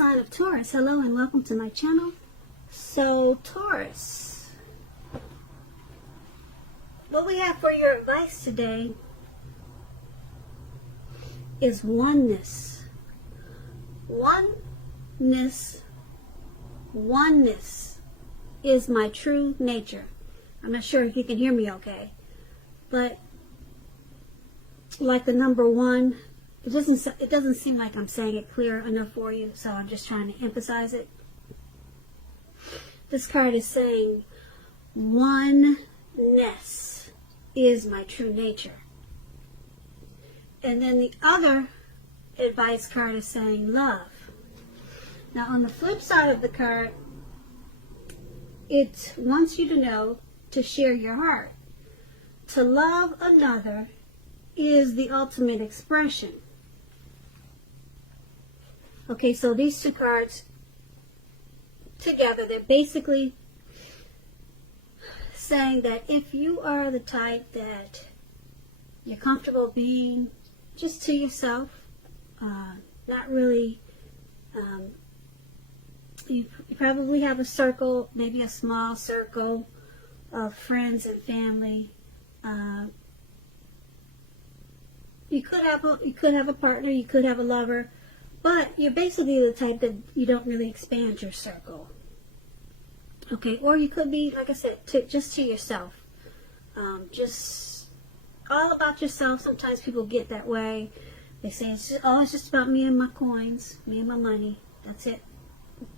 sign of Taurus. Hello and welcome to my channel. So Taurus, what we have for your advice today is oneness. Oneness is my true nature. I'm not sure if you can hear me okay, but like the number one, it doesn't seem like I'm saying it clear enough for you, so I'm just trying to emphasize it. This card is saying oneness is my true nature. And then the other advice card is saying love. Now on the flip side of the card, it wants you to know to share your heart. To love another is the ultimate expression. Okay, so these two cards together, they're basically saying that if you are the type that you're comfortable being just to yourself, not really, you probably have a circle, maybe a small circle of friends and family. You could have a partner, you could have a lover, but you're basically the type that you don't really expand your circle. Okay, or you could be, like I said, just to yourself. Just all about yourself. Sometimes people get that way. They say, it's just about me and my coins, me and my money. That's it.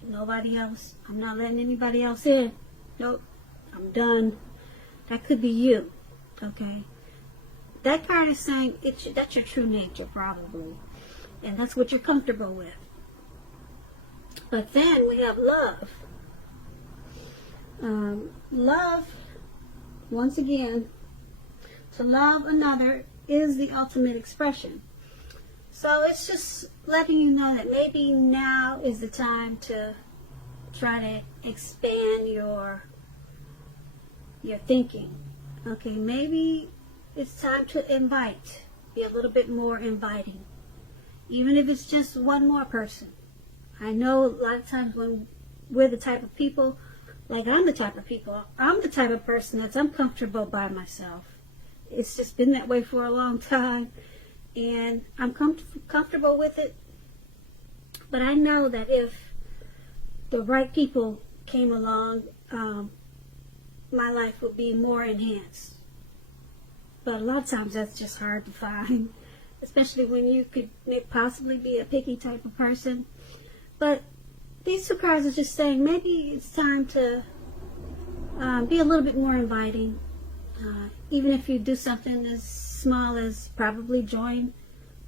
Nobody else. I'm not letting anybody else in. Nope. I'm done. That could be you. Okay. That card is saying that's your true nature, probably. And that's what you're comfortable with. But then we have love. Love, once again, to love another is the ultimate expression. So it's just letting you know that maybe now is the time to try to expand your thinking. Okay, maybe it's time to invite. Be a little bit more inviting. Even if it's just one more person. I know a lot of times when we're the type of people, like I'm the type of person that's uncomfortable by myself. It's just been that way for a long time. And I'm comfortable with it. But I know that if the right people came along, my life would be more enhanced. But a lot of times that's just hard to find. Especially when you could possibly be a picky type of person. But these two cards are just saying maybe it's time to be a little bit more inviting. Even if you do something as small as probably join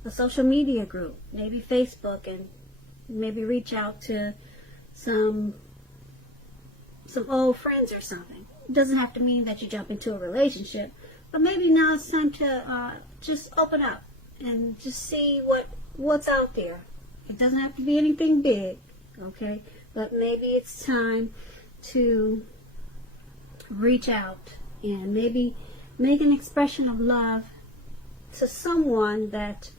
a social media group, maybe Facebook, and maybe reach out to some old friends or something. It doesn't have to mean that you jump into a relationship, but maybe now it's time to just open up and just see what's out there. It doesn't have to be anything big, okay? But maybe it's time to reach out and maybe make an expression of love to someone that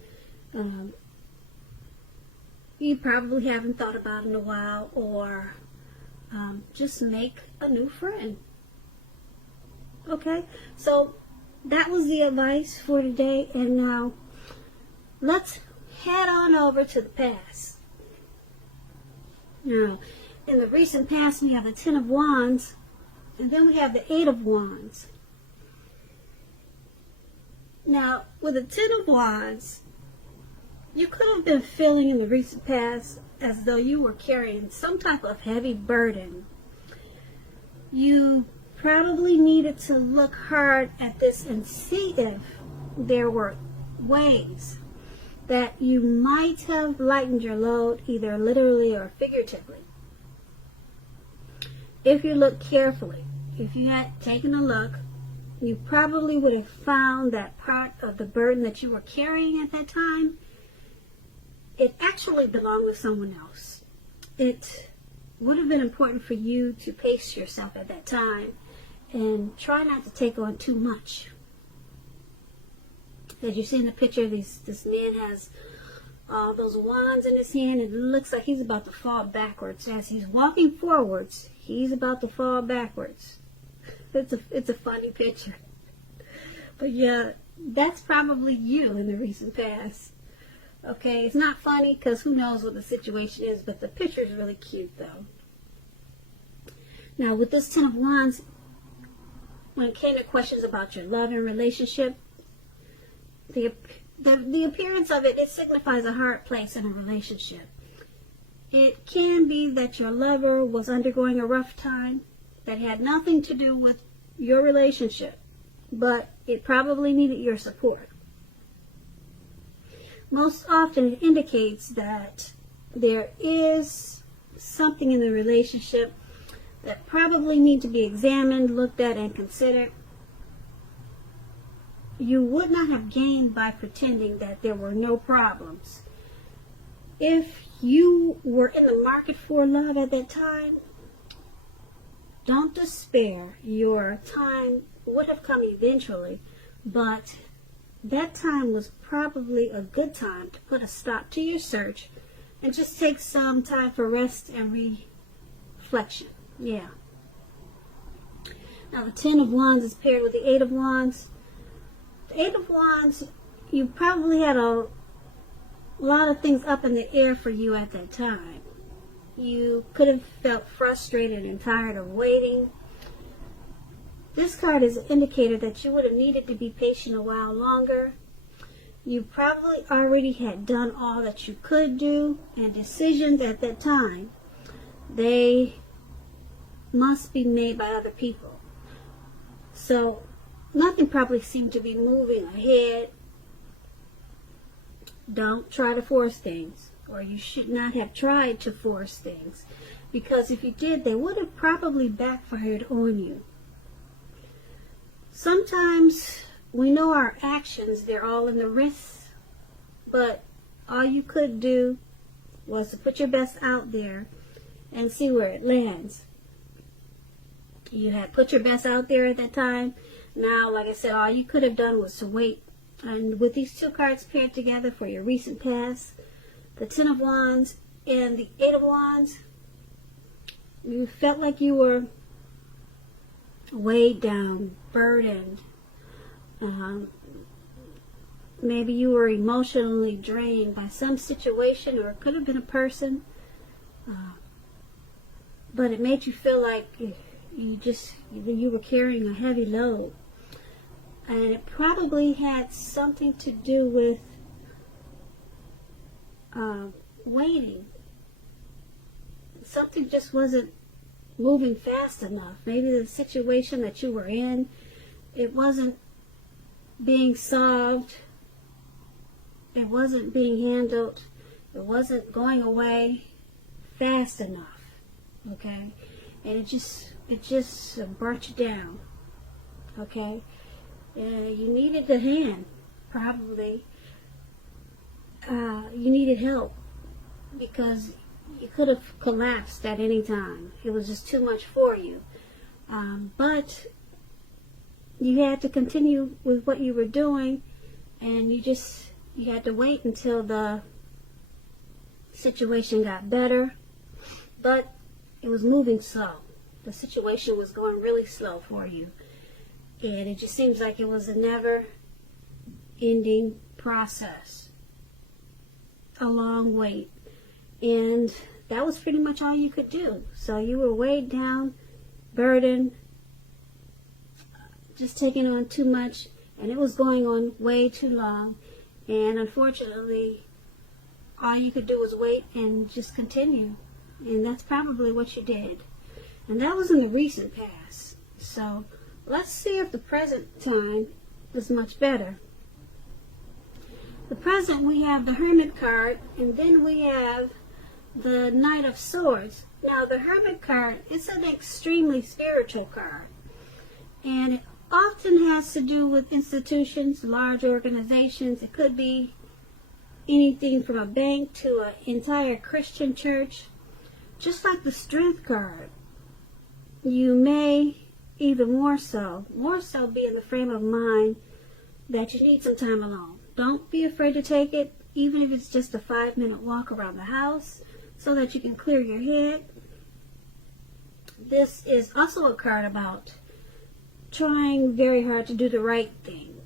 you probably haven't thought about in a while, or just make a new friend. Okay? So that was the advice for today, and now let's head on over to the past. Now, in the recent past, we have the Ten of Wands, and then we have the Eight of Wands. Now, with the Ten of Wands, you could have been feeling in the recent past as though you were carrying some type of heavy burden. You probably needed to look hard at this and see if there were ways that you might have lightened your load, either literally or figuratively. If you look carefully, if you had taken a look, you probably would have found that part of the burden that you were carrying at that time, it actually belonged with someone else. It would have been important for you to pace yourself at that time and try not to take on too much. As you see in the picture, this man has those wands in his hand, and it looks like he's about to fall backwards. As he's walking forwards, he's about to fall backwards. It's a funny picture. But yeah, that's probably you in the recent past. Okay, it's not funny because who knows what the situation is, but the picture is really cute though. Now with this Ten of Wands, when it came to questions about your love and relationship, the appearance of it signifies a hard place in a relationship. It can be that your lover was undergoing a rough time that had nothing to do with your relationship, but it probably needed your support. Most often it indicates that there is something in the relationship that probably need to be examined, looked at, and considered. You would not have gained by pretending that there were no problems. If you were in the market for love at that time, don't despair. Your time would have come eventually, but that time was probably a good time to put a stop to your search and just take some time for rest and reflection. Yeah. Now the Ten of Wands is paired with the Eight of Wands. The Eight of Wands, you probably had a lot of things up in the air for you at that time. You could have felt frustrated and tired of waiting. This card is an indicator that you would have needed to be patient a while longer. You probably already had done all that you could do, and decisions at that time, they must be made by other people. So nothing probably seemed to be moving ahead. Don't try to force things, or you should not have tried to force things, because if you did, they would have probably backfired on you. Sometimes we know our actions, they're all in the wrists, but all you could do was to put your best out there and see where it lands. You had put your best out there at that time. Now, like I said, all you could have done was to wait. And with these two cards paired together for your recent past, the Ten of Wands and the Eight of Wands, you felt like you were weighed down, burdened. Maybe you were emotionally drained by some situation, or it could have been a person. But it made you feel like you were carrying a heavy load. And it probably had something to do with waiting. Something just wasn't moving fast enough. Maybe the situation that you were in, it wasn't being solved. It wasn't being handled. It wasn't going away fast enough. Okay? And it just brought you down. Okay? You needed a hand, probably. You needed help, because you could have collapsed at any time. It was just too much for you. But you had to continue with what you were doing, and you had to wait until the situation got better. But it was moving slow. The situation was going really slow for you. And it just seems like it was a never-ending process. A long wait. And that was pretty much all you could do. So you were weighed down, burdened, just taking on too much, and it was going on way too long. And unfortunately, all you could do was wait and just continue. And that's probably what you did. And that was in the recent past. So let's see if the present time is much better. The present, we have the Hermit card, and then we have the Knight of Swords. Now, the Hermit card is an extremely spiritual card, and it often has to do with institutions, large organizations. It could be anything from a bank to an entire Christian church. Just like the Strength card, you may even more so be in the frame of mind that you need some time alone. Don't be afraid to take it. even if it's just a 5-minute walk around the house so that you can clear your head. This is also a card about trying very hard to do the right thing.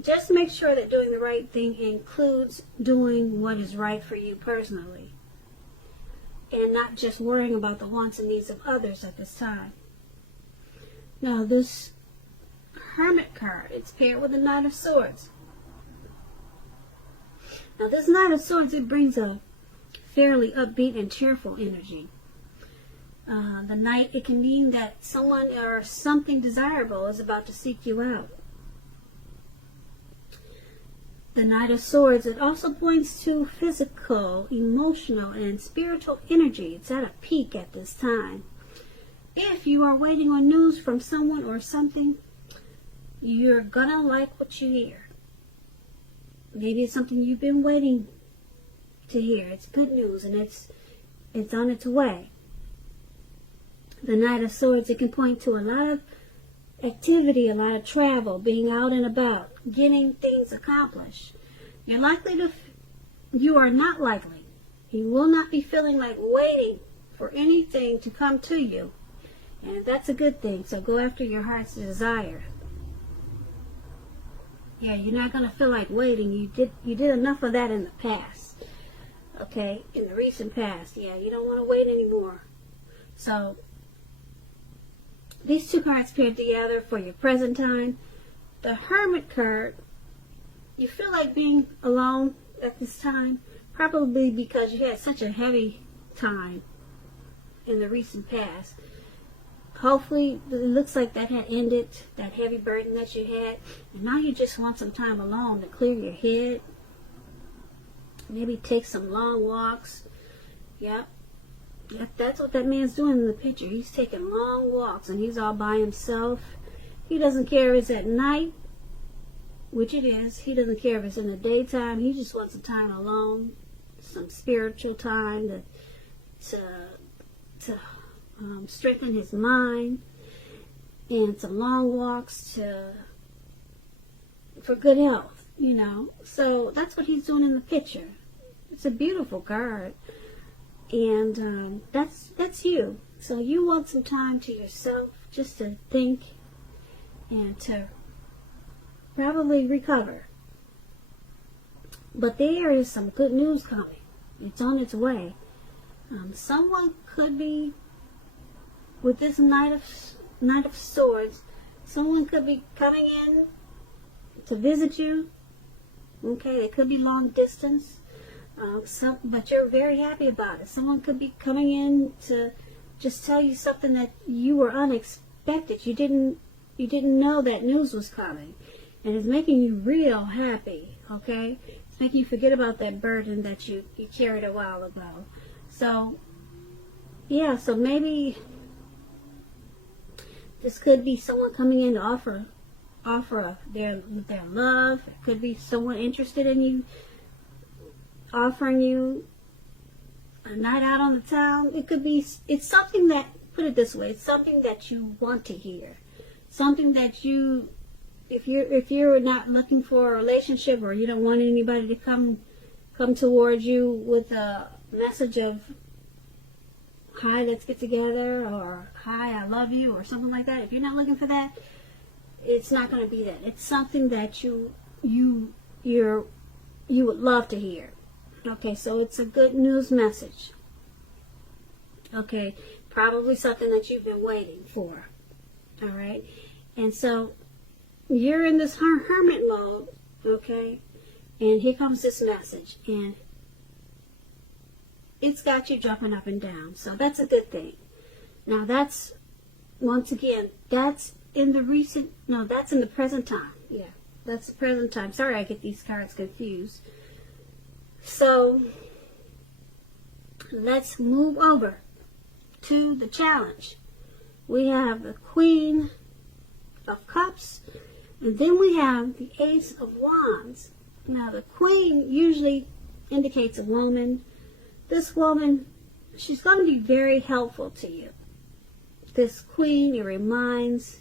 Just make sure that doing the right thing includes doing what is right for you personally, and not just worrying about the wants and needs of others at this time. Now, this Hermit card, it's paired with the Knight of Swords. Now, this Knight of Swords, it brings a fairly upbeat and cheerful energy. The Knight, it can mean that someone or something desirable is about to seek you out. The Knight of Swords, it also points to physical, emotional, and spiritual energy. It's at a peak at this time. If you are waiting on news from someone or something, you're gonna like what you hear. Maybe it's something you've been waiting to hear. It's good news, and it's on its way. The Knight of Swords, it can point to a lot of activity, a lot of travel, being out and about, getting things accomplished. You are not likely. You will not be feeling like waiting for anything to come to you. And that's a good thing. So go after your heart's desire. Yeah, you're not going to feel like waiting. You did enough of that in the past. Okay, in the recent past. Yeah, you don't want to wait anymore. So these two cards paired together for your present time. The Hermit card, you feel like being alone at this time, probably because you had such a heavy time in the recent past. Hopefully, it looks like that had ended, that heavy burden that you had, and now you just want some time alone to clear your head. Maybe take some long walks. Yep, that's what that man's doing in the picture. He's taking long walks, and he's all by himself. He doesn't care if it's at night, which it is. He doesn't care if it's in the daytime. He just wants some time alone, some spiritual time to strengthen his mind, and some long walks for good health, So that's what he's doing in the picture. It's a beautiful card, and that's you. So you want some time to yourself, just to think and to probably recover. But there is some good news coming. It's on its way. Someone could be, with this Knight of Swords, someone could be coming in to visit you. Okay, it could be long distance, but you're very happy about it. Someone could be coming in to just tell you something that you were unexpected. You didn't know that news was coming, and it's making you real happy. Okay, it's making you forget about that burden that you carried a while ago. So yeah, so maybe this could be someone coming in to offer their love. It could be someone interested in you, offering you a night out on the town. It could be, it's something that, put it this way, it's something that you want to hear. Something that you, if you're not looking for a relationship, or you don't want anybody to come towards you with a message of, hi, let's get together, or hi, I love you, or something like that. If you're not looking for that, it's not going to be that. It's something that you would love to hear. Okay, so it's a good news message. Okay, probably something that you've been waiting for. All right, and so you're in this hermit mode. Okay, and here comes this message, and it's got you jumping up and down. So that's a good thing. Now that's, once again, that's in the present time. Yeah, that's the present time. Sorry, I get these cards confused. So let's move over to the challenge. We have the Queen of Cups, and then we have the Ace of Wands. Now the Queen usually indicates a woman. This woman, she's going to be very helpful to you. This Queen, it reminds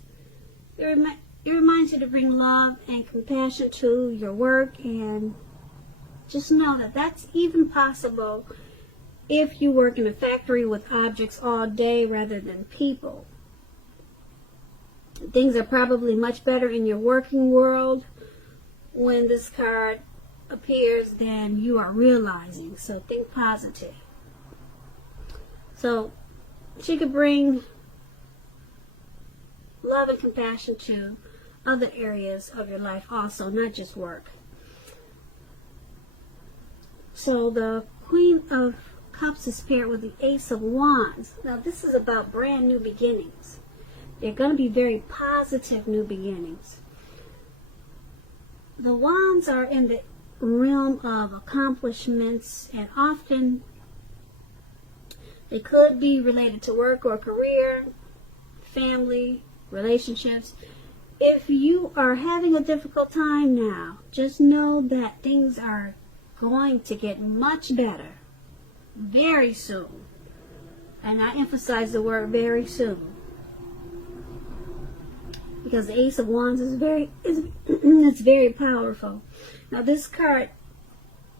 you to bring love and compassion to your work, and just know that that's even possible if you work in a factory with objects all day rather than people. Things are probably much better in your working world when this card appears than you are realizing. So think positive. So she could bring love and compassion to other areas of your life also, not just work. So the Queen of Cups is paired with the Ace of Wands. Now this is about brand new beginnings. They're going to be very positive new beginnings. The Wands are in the realm of accomplishments, and often they could be related to work or career, family, relationships. If you are having a difficult time now, just know that things are going to get much better very soon. And I emphasize the word very soon, because the Ace of Wands is it's very powerful. Now this card,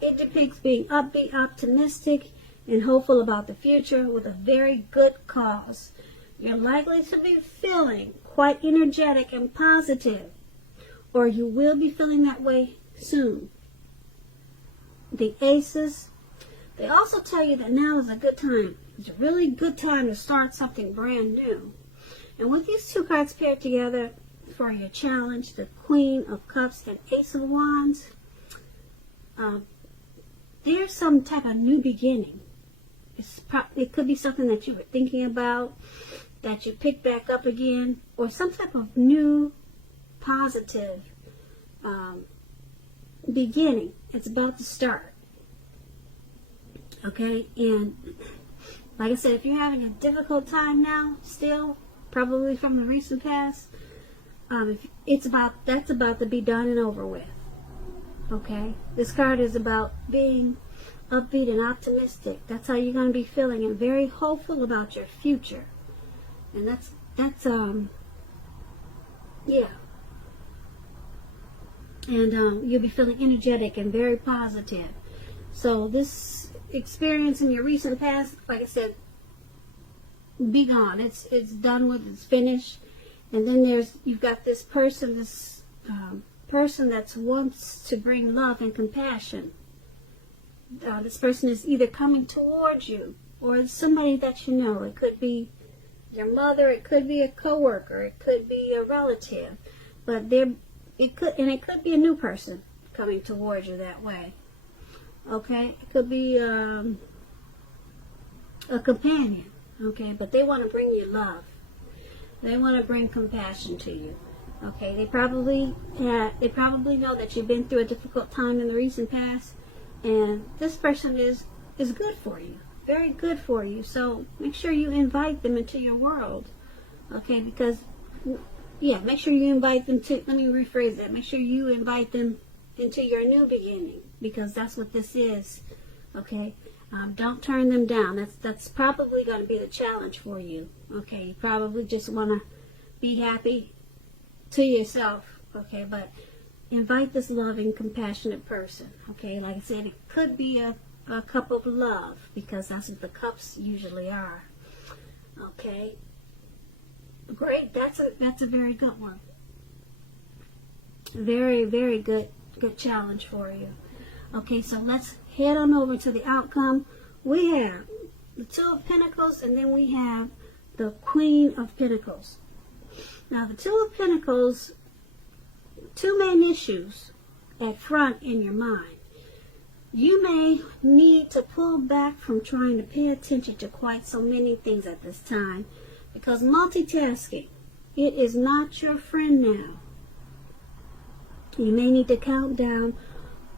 it depicts being upbeat, optimistic, and hopeful about the future with a very good cause. You're likely to be feeling quite energetic and positive, or you will be feeling that way soon. The Aces, they also tell you that now is a good time. It's a really good time to start something brand new. And with these two cards paired together for your challenge, the Queen of Cups and Ace of Wands, there's some type of new beginning. It could be something that you were thinking about, that you pick back up again, or some type of new positive beginning. It's about to start. Okay, and like I said, if you're having a difficult time now, still, probably from the recent past, that's about to be done and over with. Okay, this card is about being upbeat and optimistic. That's how you're going to be feeling, and very hopeful about your future. And that's yeah. And you'll be feeling energetic and very positive. So this experience in your recent past, like I said, be gone. It's done with. It's finished. And then you've got this person, person that wants to bring love and compassion. This person is either coming towards you, or it's somebody that you know. It could be your mother, it could be a coworker, it could be a relative, but it could be a new person coming towards you that way. Okay, it could be a companion. Okay, but they want to bring you love. They want to bring compassion to you. Okay, they probably know that you've been through a difficult time in the recent past, and this person is good for you, very good for you. So make sure you invite them into your world. Okay, because make sure you invite them to. Let me rephrase that. Make sure you invite them into your new beginning, because that's what this is. Okay. Don't turn them down. That's probably going to be the challenge for you. Okay, you probably just want to be happy to yourself. Okay, but invite this loving, compassionate person. Okay, like I said, it could be a cup of love, because that's what the cups usually are. Okay, great. That's a very good one. Very, very good challenge for you. Okay, so let's head on over to the outcome. We have the Two of Pentacles, and then we have the Queen of Pentacles. Now, the Two of Pentacles, two main issues at front in your mind. You may need to pull back from trying to pay attention to quite so many things at this time, because multitasking, it is not your friend now. You may need to count down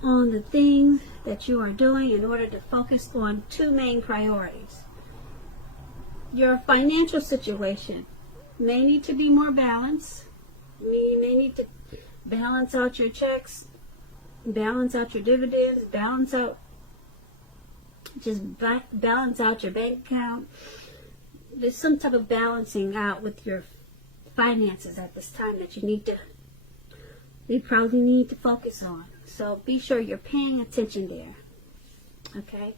on the things that you are doing in order to focus on two main priorities. Your financial situation may need to be more balanced. You may need to balance out your checks, balance out your dividends, balance out your bank account. There's some type of balancing out with your finances at this time that you probably need to focus on. So be sure you're paying attention there. Okay?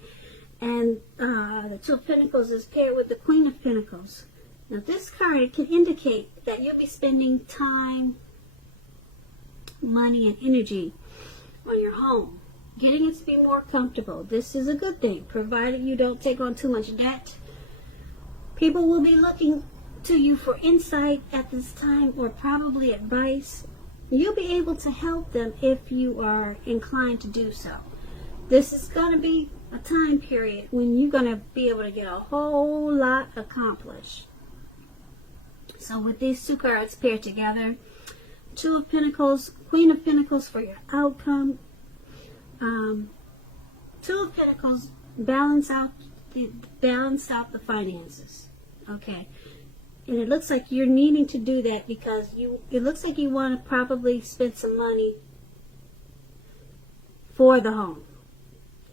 And the Two of Pentacles is paired with the Queen of Pentacles. Now this card can indicate that you'll be spending time, money, and energy on your home, getting it to be more comfortable. This is a good thing, provided you don't take on too much debt. People will be looking to you for insight at this time, or probably advice. You'll be able to help them if you are inclined to do so. This is going to be a time period when you're going to be able to get a whole lot accomplished. So with these two cards paired together, Two of Pentacles, Queen of Pentacles for your outcome. Two of Pentacles balance out the finances. Okay. And it looks like you're needing to do that because it looks like you want to probably spend some money for the home.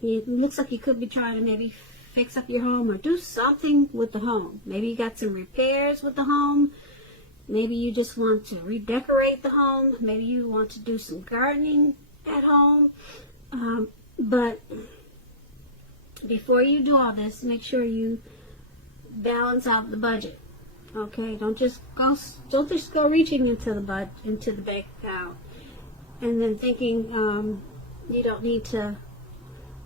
It looks like you could be trying to maybe fix up your home or do something with the home. Maybe you got some repairs with the home. Maybe you just want to redecorate the home. Maybe you want to do some gardening at home. But before you do all this, make sure you balance out the budget. Okay, don't just go reaching into the bank account and then thinking you don't need to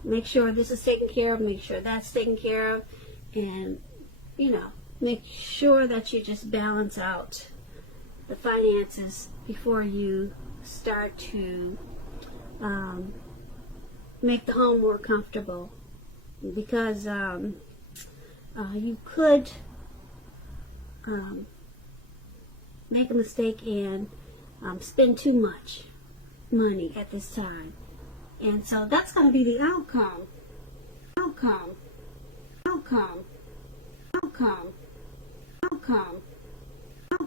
make sure this is taken care of, make sure that's taken care of, and make sure that you just balance out the finances before you start to make the home more comfortable, because you could make a mistake and spend too much money at this time. And so that's going to be the outcome. Outcome.